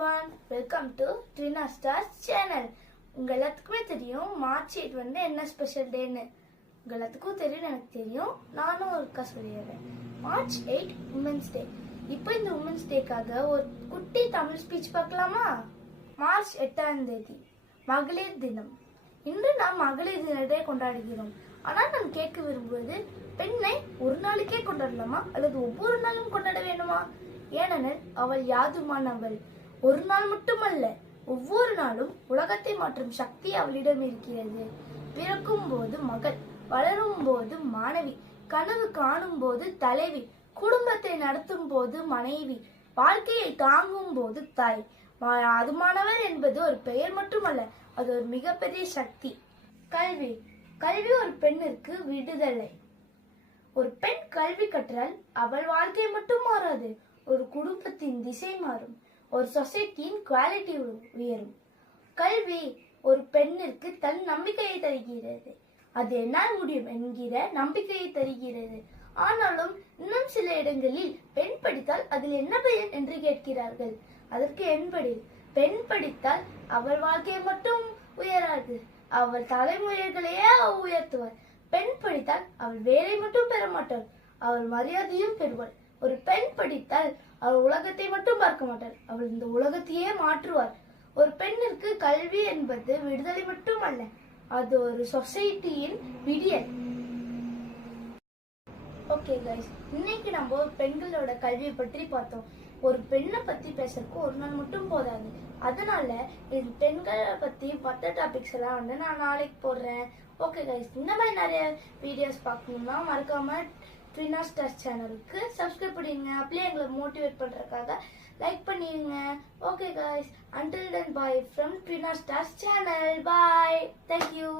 everyone, welcome to Trina Stars channel. உங்க எல்லாத்துக்குமே தெரியும் மார்ச் 8 வந்து என்ன ஸ்பெஷல் டேன்னு. உங்க எல்லாத்துக்கும் தெரியும், எனக்கு தெரியும், நானும் ஒருக்கா சொல்லிடுறேன். March 8 women's day. இப்போ இந்த உமன்ஸ் டேக்காக ஒரு குட்டி தமிழ் ஸ்பீச் பார்க்கலாமா? மார்ச் 8ஆம் தேதி மகளிர் தினம். இன்று நாம் மகளிர் தினத்தை கொண்டாடுகிறோம். ஆனால் நான் கேட்க விரும்புவது, பெண்ணை ஒரு நாளுக்கே கொண்டாடலாமா அல்லது ஒவ்வொரு நாளும் கொண்டாட வேணுமா? ஏனெனில் அவள் யாதுமானவள். ஒரு நாள் மட்டுமல்ல, ஒவ்வொரு நாளும் உலகத்தை மாற்றும் சக்தி அவளிடம் இருக்கிறது. பிறக்கும் போது மகள், வளரும் போது மாணவி, கனவு காணும் போது தலைவி, குடும்பத்தை நடத்தும் போது மனைவி, வாழ்க்கையை தாங்கும் போது தாய். யாதுமானவர் என்பது ஒரு பெயர் மட்டுமல்ல, அது ஒரு மிகப்பெரிய சக்தி. கல்வி. கல்வி ஒரு பெண்ணிற்கு விடுதலை. ஒரு பெண் கல்வி கற்றால் அவள் வாழ்க்கை மட்டும் மாறாது, ஒரு குடும்பத்தின் திசை மாறும், ஒரு சொசைட்டியின் குவாலிட்டி உயரும். கல்வி ஒரு பெண்ணிற்கு தன் நம்பிக்கையை தருகிறது. அது என்னால் முடியும் என்கிற நம்பிக்கையை தருகிறது. ஆனாலும் இன்னும் சில இடங்களில் பெண் படித்தால் அதில் என்ன பயன் என்று கேட்கிறார்கள். அதற்கு என்படி, பெண் படித்தால் அவள் வாழ்க்கையை மட்டும் உயராது, அவள் தலைமுறைகளையே உயர்த்துவாள். பெண் படித்தால் அவள் வேலை மட்டும் பெற மாட்டாள், அவள் மரியாதையும் பெறுவாள். ஒரு பெண் படித்தால் அவள் உலகத்தை மட்டும் பார்க்க மாட்டாள், அவள் இந்த உலகத்தையே மாற்றுவாள். ஒரு பெண்ணிற்கு கல்வி என்பது விடுதலை மட்டும் அல்ல, அது ஒரு சொசைட்டியின் விடியல். ஓகே கைஸ், இன்னைக்கு நம்ம பெண்களோட கல்வியை பற்றி பார்த்தோம். ஒரு பெண்ணை பத்தி பேசுறதுக்கு ஒரு நாள் மட்டும் போதாது. அதனால இந்த பெண்களை பத்தி மற்ற டாபிக்ஸ் எல்லாம் வந்து நான் நாளைக்கு போடுறேன். ஓகே கைஸ், இந்த மாதிரி நிறைய வீடியோஸ் பார்க்கணும்னா மறக்காம ட்ரினா ஸ்டார்ஸ் சேனலுக்கு சப்ஸ்கிரைப் பண்ணிடுங்க. அப்படியே எங்களை மோட்டிவேட் பண்றதுக்காக லைக் பண்ணிடுங்க. Okay guys, until then bye from Trina Stars channel. Bye. Thank you.